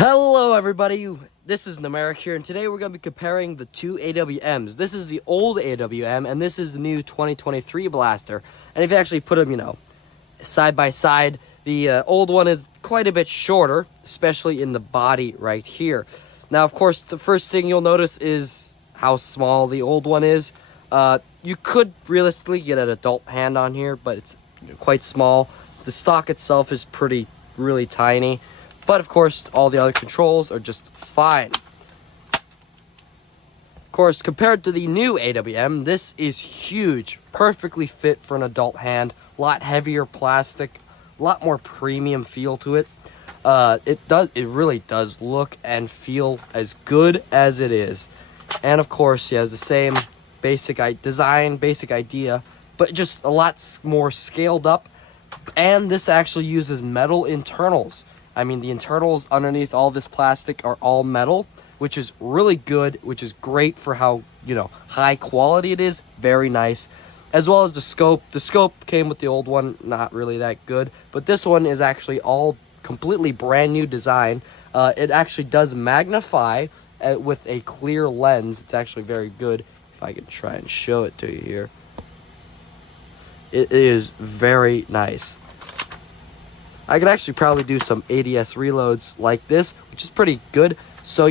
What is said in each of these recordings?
Hello everybody, this is Numeric here, and today we're going to be comparing the two AWMs. This is the old AWM, and this is the new 2023 blaster. And if you actually put them, side by side, the old one is quite a bit shorter, especially in the body right here. Now, of course, the first thing you'll notice is how small the old one is. You could realistically get an adult hand on here, but it's quite small. The stock itself is really tiny. But of course, all the other controls are just fine. Of course, compared to the new AWM, this is huge, perfectly fit for an adult hand, a lot heavier plastic, a lot more premium feel to it. It really does look and feel as good as it is. And of course, it has the same basic design, basic idea, but just a lot more scaled up. And this actually uses metal internals. I mean, the internals underneath all this plastic are all metal, which is really good, which is great for how, high quality it is. Very nice. As well as the scope. The scope came with the old one, not really that good. But this one is actually all completely brand new design. It actually does magnify with a clear lens. It's actually very good. If I can try and show it to you here. It is very nice. I could actually probably do some ADS reloads like this, which is pretty good. So,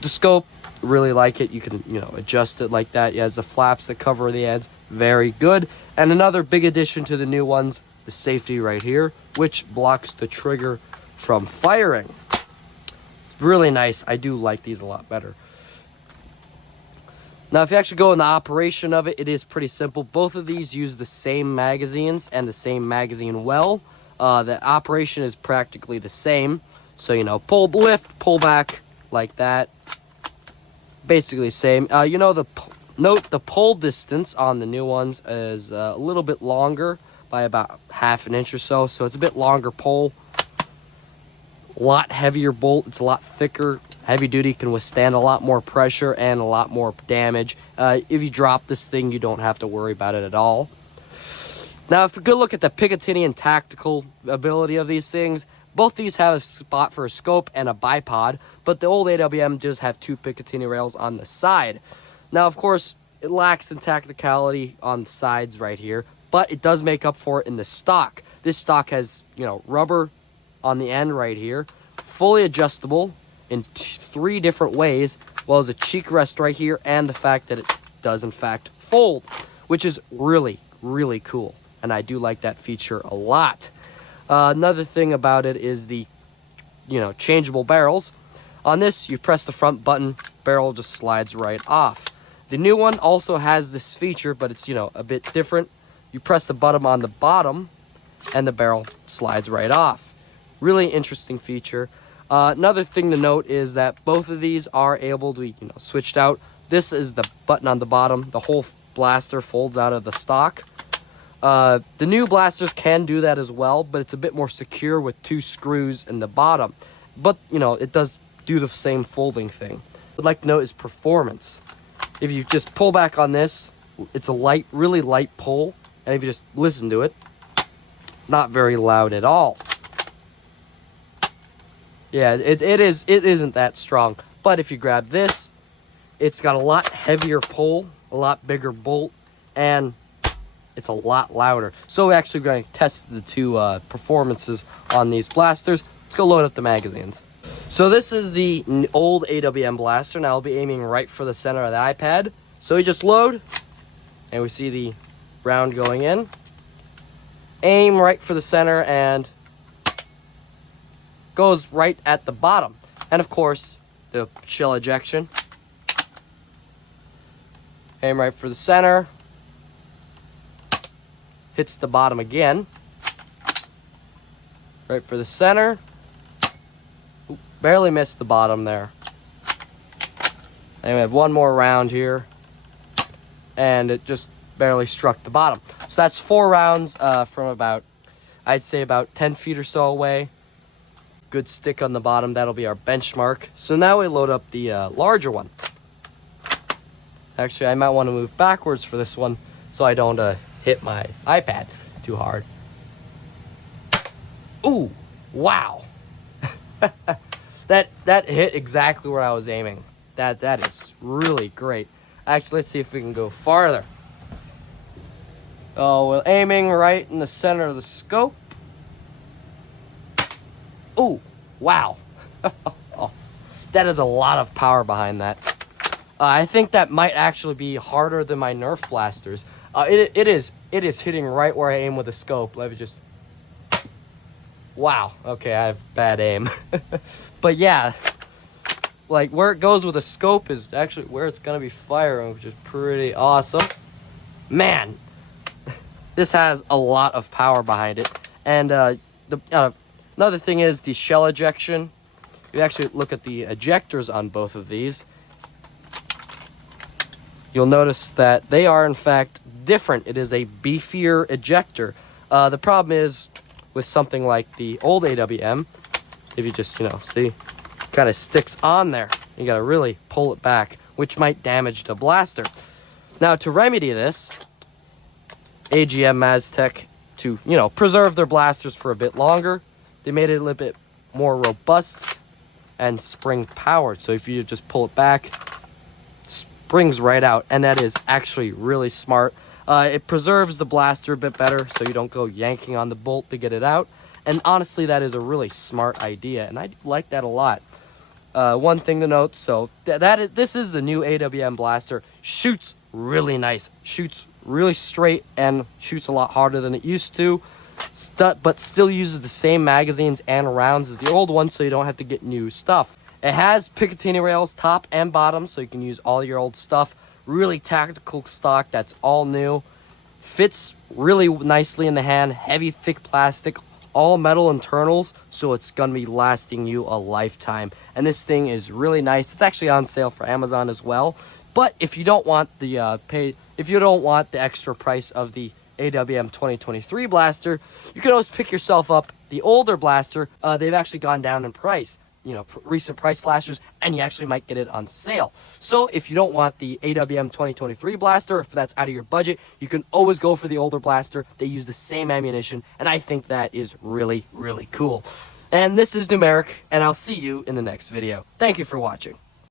the scope, really like it. You can, adjust it like that. It has the flaps that cover the ends. Very good. And another big addition to the new ones, the safety right here, which blocks the trigger from firing. Really nice. I do like these a lot better. Now, if you actually go in the operation of it, it is pretty simple. Both of these use the same magazines and the same magazine well. The operation is practically the same. So, pull, lift, pull back like that. Basically same. Note the pull distance on the new ones is a little bit longer by about half an inch or so. So it's a bit longer pull. A lot heavier bolt. It's a lot thicker. Heavy duty, can withstand a lot more pressure and a lot more damage. If you drop this thing, you don't have to worry about it at all. Now, if we go look at the Picatinny and tactical ability of these things, both these have a spot for a scope and a bipod, but the old AWM does have two Picatinny rails on the side. Now, of course, it lacks in tacticality on the sides right here, but it does make up for it in the stock. This stock has, rubber on the end right here, fully adjustable in three different ways, as well as a cheek rest right here, and the fact that it does, in fact, fold, which is really, really cool. And I do like that feature a lot. Another thing about it is the, changeable barrels. On this, you press the front button, barrel just slides right off. The new one also has this feature, but it's, a bit different. You press the button on the bottom, and the barrel slides right off. Really interesting feature. Another thing to note is that both of these are able to be, switched out. This is the button on the bottom. The whole blaster folds out of the stock. The new blasters can do that as well, but it's a bit more secure with two screws in the bottom. But, it does do the same folding thing. What I'd like to note is performance. If you just pull back on this, it's a really light pull. And if you just listen to it, not very loud at all. Yeah, it isn't that strong. But if you grab this, it's got a lot heavier pull, a lot bigger bolt, and it's a lot louder. So we're actually going to test the two performances on these blasters. Let's go load up the magazines. So this is the old AWM blaster. Now I'll be aiming right for the center of the iPad. So we just load, and we see the round going in. Aim right for the center, and goes right at the bottom. And of course, the shell ejection. Aim right for the center. Hits the bottom again. Right for the center. Ooh, barely missed the bottom there. And we have one more round here. And it just barely struck the bottom. So that's 4 rounds from about, I'd say about 10 feet or so away. Good stick on the bottom. That'll be our benchmark. So now we load up the larger one. Actually, I might want to move backwards for this one so I don't hit my iPad too hard. Ooh, wow. That hit exactly where I was aiming. That is really great. Actually, let's see if we can go farther. Oh, we're aiming right in the center of the scope. Oh, wow. Oh, that is a lot of power behind that. I think that might actually be harder than my Nerf blasters. It is hitting right where I aim with the scope. Let me just... Wow. Okay, I have bad aim. But yeah, like where it goes with a scope is actually where it's gonna be firing, which is pretty awesome. Man, this has a lot of power behind it. And another thing is the shell ejection. You actually look at the ejectors on both of these. You'll notice that they are in fact different. It is a beefier ejector. The problem is with something like the old AWM, if you just, see, kind of sticks on there. You gotta really pull it back, which might damage the blaster. Now, to remedy this, AGM Mastech, to, preserve their blasters for a bit longer, they made it a little bit more robust and spring powered. So if you just pull it back, springs right out, and that is actually really smart. It preserves the blaster a bit better, so you don't go yanking on the bolt to get it out. And honestly, that is a really smart idea, and I like that a lot. One thing to note, so this is the new AWM blaster. Shoots really nice, shoots really straight, and shoots a lot harder than it used to. But still uses the same magazines and rounds as the old one, so you don't have to get new stuff. It has Picatinny rails, top and bottom, so you can use all your old stuff. Really tactical stock that's all new. Fits really nicely in the hand. Heavy, thick plastic, all metal internals, so it's gonna be lasting you a lifetime. And this thing is really nice. It's actually on sale for Amazon as well. But if you don't want the extra price of the AWM 2023 blaster, you can always pick yourself up the older blaster. They've actually gone down in price, recent price slashers, and you actually might get it on sale. So if you don't want the AWM 2023 blaster, if that's out of your budget, you can always go for the older blaster. They use the same ammunition, and I think that is really, really cool. And this is Numeric, and I'll see you in the next video. Thank you for watching.